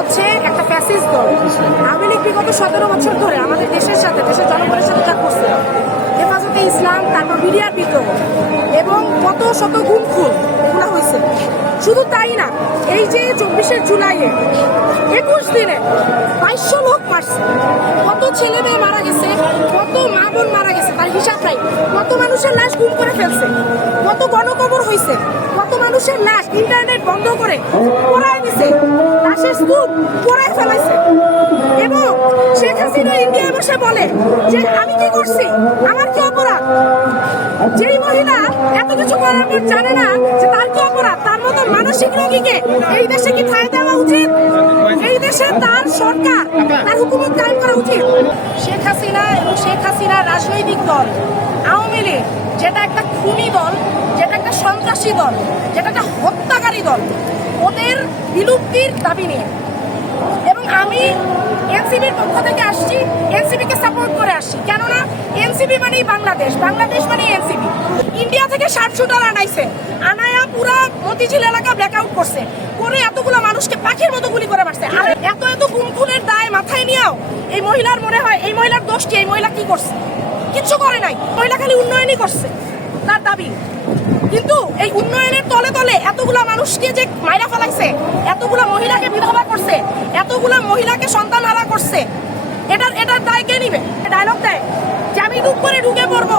হচ্ছে একটা ফ্যাসিস্ট দল। আওয়ামী লীগ বিগত সতেরো বছর ধরে আমাদের দেশের সাথে, দেশের জনগণের সাথে যা করছে। হেফাজতে ইসলাম, তারপর মিডিয়ার বিদ্রোহ এবং কত শত গুম খুন এগুলো হয়েছে। শুধু তাই না, এই যে চব্বিশে জুলাইয়ে একুশ দিনে বাইশশো লোক মারছে। কত ছেলে মেয়ে মারা গেছে, কত মা বোন মারা গেছে, তার হিসাব নাই। কত মানুষের লাশ গুম করে ফেলছে, কত গণকবর হয়েছে কত মানুষের লাশ ইন্টারনেট বন্ধ করে স্তূপ পোড়ায় ফেলাইছে। এবং শেখ হাসিনা ইন্ডিয়ায় বসে বলে যে, আমি কি করছি? আমার কি অপরাধ? যেই মহিলা এত কিছু করার জানে না যে তার কি অপরাধ? তার মতো মানসিক রোগীকে এই দেশে কি ঠাঁই দেওয়া উচিত? এই দেশে তার সরকার, তার হুকুমত কায়েম করা উচিত। শেখ হাসিনা এবং শেখ হাসিনার রাজনৈতিক দল, আওয়ামী লীগ, যেটা একটা খুনি দল, যেটা একটা সন্ত্রাসী দল, যেটা একটা ওদের বিলুপ্তির দাবি নিয়ে। এবং আমি এনসিবির পক্ষ থেকে আসছি, এনসিবিকে সাপোর্ট করে আসছি। কেননা এনসিবি মানেই বাংলাদেশ বাংলাদেশ মানে এনসিবি। ইন্ডিয়া থেকে ষাট শুটার আনাইছে। আনায়া পুরা মতিঝিল এলাকা ব্ল্যাকআউট করছে। করে এতগুলো মানুষকে পাখির মতো গুলি করে মারছে। আর এত এত গুম খুনের দায় মাথায় নিয়েও এই মহিলার মনে হয়, এই মহিলার দোষ কি? এই মহিলা কি করছে? কিচ্ছু করে নাই। মহিলা খালি উন্নয়নই করছে। তার দাবি। কিন্তু এই উন্নয়নের তলে তলে এতগুলা মানুষকে যে মাইরা ফেলাইছে এতগুলা মহিলাকে বিধবা করছে এতগুলা মহিলাকে সন্তান হারা করছে এটার এটার দায় কে নিবে? ডায়লগ দেয় যে আমি ডুব করে ঢুকে পড়ব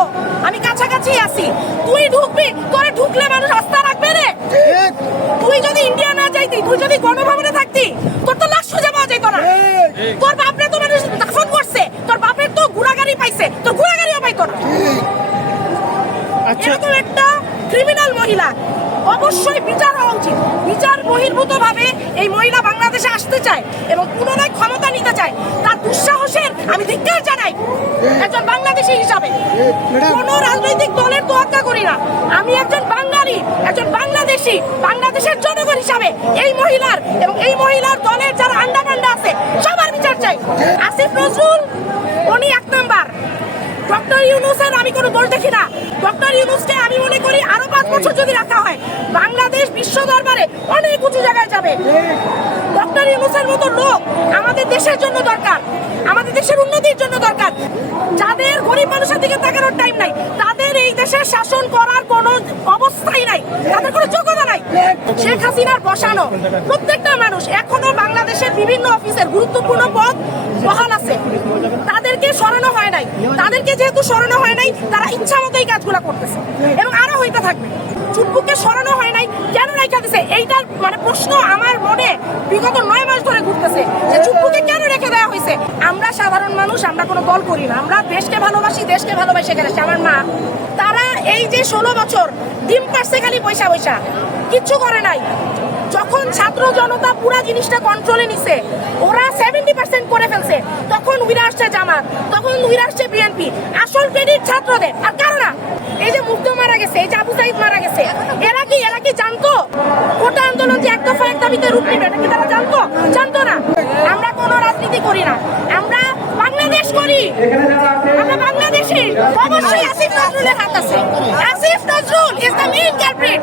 আমি কাছাকাছি আছি। তুই ঢুকবি তোরে ঢুকলে মানুষ আস্থা রাখবে রে। তুই যদি ইন্ডিয়া না যাইতি তুই যদি গণভবনে থাকতি তোর তো লাশ খুঁজে পাওয়া যেত না। তোর বাপরে তো মানুষ দাফন করছে তোর বাপের তো গুড়াগাড়ি পাইছে তোর গুড়াগাড়িও পাইতো না। আচ্ছা। এরকম একটা মহিলা। অবশ্যই বিচার হওয়া উচিত। বিচার বহির্ভূত ভাবে এই মহিলা বাংলাদেশে আসতে চায় এবং পুনরায় ক্ষমতা নিতে চায়। তার দুঃসাহসের আমি ধিক্কার জানাই একজন বাংলাদেশী হিসাবে। কোন রাজনৈতিক দলের তোয়াক্কা করি না। আমি একজন বাঙালি, একজন বাংলাদেশী, বাংলাদেশের জনগণ হিসাবে এই মহিলার এবং এই মহিলার দলের যারা আন্ডা পান্ডা আছে, সবার বিচার চাই। আসিফ নজরুল, উনি এক নাম্বার। ডক্টর ইউনুসের আমি কোনো দোষ দেখি না ডক্টর ইউনুসকে আমি মনে করি আরও পাঁচ বছর যদি রাখা হয়, বাংলাদেশ বিশ্ব দরবারে অনেক উঁচু জায়গায় যাবে। ডক্টর ইউনুসের মতো লোক আমাদের দেশের জন্য দরকার, আমাদের দেশের উন্নতির জন্য দরকার। যাদের গরিব মানুষের দিকে তাকানোর টাইম নাই। তাদের এই দেশে শাসন করার কোনো অবস্থাই নাই। তাদের কোনো যোগ্যতা নাই। শেখ হাসিনার বসানো প্রত্যেকটা মানুষ এখনও বাংলাদেশের বিভিন্ন অফিসের গুরুত্বপূর্ণ পদ বহাল আছে। তাদেরকে সরানো হয় নাই। তাদেরকে যেহেতু সরানো হয় নাই, তারা ইচ্ছা মতো এই কাজগুলো করতেছে। এবং আরও হইতে থাকবে। চুটপুকে সরানো হয় নাই। কেন রেখা দিছে? এইটার মানে প্রশ্ন আমার মনে বিগত নয় মাস ধরে ঘুরতেছে। যে চুটপুকে কেন রেখে দেওয়া হয়েছে আমরা সাধারণ মানুষ, আমরা কোনো দল করি না। আমরা দেশকে ভালোবাসি, দেশকে ভালোবাসে গেছে আমার মা, তারা এই যে ষোলো বছর, ডিম পারছে খালি পয়সা পয়সা, কিচ্ছু করে নাই। যখন ছাত্র জনতা পুরা জিনিসটা কন্ট্রোলে নিছে, ওরা সেভেন্টি পার্সেন্ট করে ফেলছে। তখন উইরা আসছে জামাত, তখন উইরা আসছে বিএনপি আসল ক্রেডিট ছাত্রদের, আর কারও না। এই যে মুক্ত মারা গেছে, এই যে আবু সাইদ মারা গেছে, এরা কি এরা কি জানতো? কোটা আন্দোলন যে এক দফা এক দাবিতে রূপ নেবে, এটা কি তারা জানতো? জানতো না আমরা কোনো রাজনীতি করি না আমরা বাংলাদেশ করি। আমরা বাংলাদেশি অবশ্যই আসিফ নজরুলের হাত আছে। Asif Nazrul is the main culprit